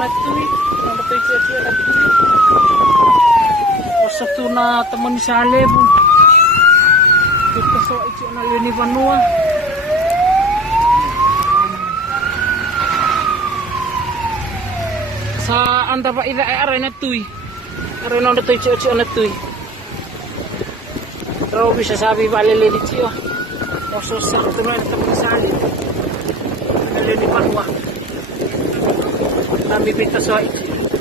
na tuy. Ano tuy cio na tuy. Osa tu na teman ni Salebu. Kita so cio na Leni Vanua. Sa anda pa ida ay aray na tuy. Aray na tuy cio na tuy. Pero bisa sabi balili di cio. Osa sa tu na teman ni Salebu. Leni Vanua. Kami pinta so cio.